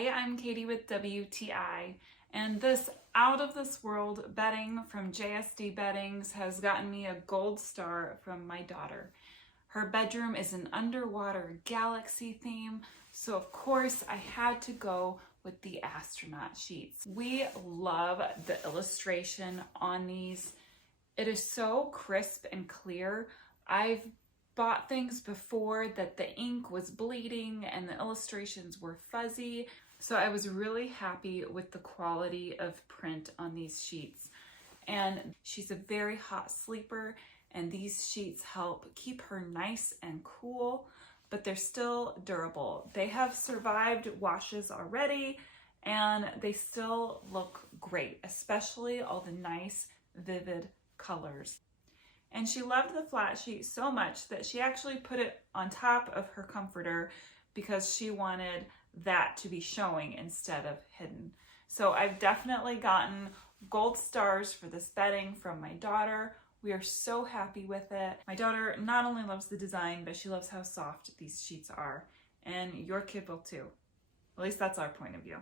Hi, I'm Katie with WTI, and this out of this world bedding from JSD Beddings has gotten me a gold star from my daughter. Her bedroom is an underwater galaxy theme, so of course I had to go with the Astronaut sheets. We love the illustration on these. It is so crisp and clear. I've bought things before that the ink was bleeding and the illustrations were fuzzy, so I was really happy with the quality of print on these sheets. And she's a very hot sleeper, and these sheets help keep her nice and cool, but they're still durable. They have survived washes already, and they still look great, especially all the nice, vivid colors. And she loved the flat sheet so much that she actually put it on top of her comforter because she wanted that to be showing instead of hidden. So I've definitely gotten gold stars for this bedding from my daughter. We are so happy with it. My daughter not only loves the design, but she loves how soft these sheets are. And your kid will too. At least that's our point of view.